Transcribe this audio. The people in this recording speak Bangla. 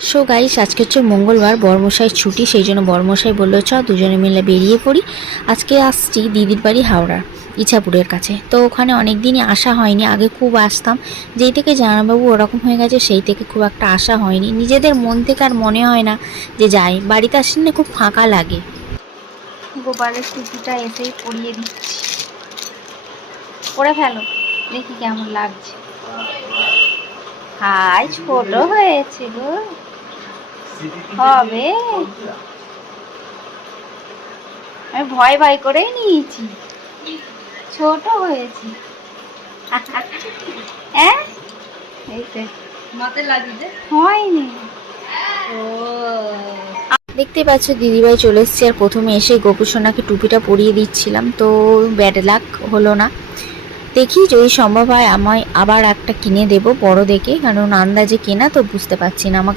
সো গাইস, আজকে হচ্ছে মঙ্গলবার, বরমশাই ছুটি, সেই জন্য বরমশাই বললো চ দুজনে মিলে বেরিয়ে পড়ি। আজকে আসছি দিদির বাড়ি হাওড়া, ইছাপুরের কাছে। তো ওখানে অনেক দিনই আসা হয়নি, আগে খুব আসতাম। যেই থেকে জামাইবাবু ওরকম হয়ে গেছে সেই থেকে খুব একটা আসা হয়নি, নিজেদের মন থেকে আর মনে হয় না যে যাই। বাড়িতে আসলে না খুব ফাঁকা লাগে। গোপালের টুপিটা এসেই পরিয়ে দিচ্ছি, পরে ফেলো, দেখি কেমন লাগছে। হাই, ছোট হয়েছে গো, হবে। আমি ভয় ভয় করেই নিয়েছি, ছোট হয়েছে। হ্যাঁ, এই তো মাতে লাগিয়ে হয়নি। ও, দেখতে পাচ্ছ দিদিভাই চলে এসছে। আর প্রথমে এসে গোপু সোনাকে টুপিটা পরিয়ে দিচ্ছিলাম, তো ব্যাড লাক হলো না। দেখি যদি সম্ভব হয় আমায় আবার একটা কিনে দেব বড় দেখে, কারণ আন্দাজে কেনা তো বুঝতে পারছি না। আমাকে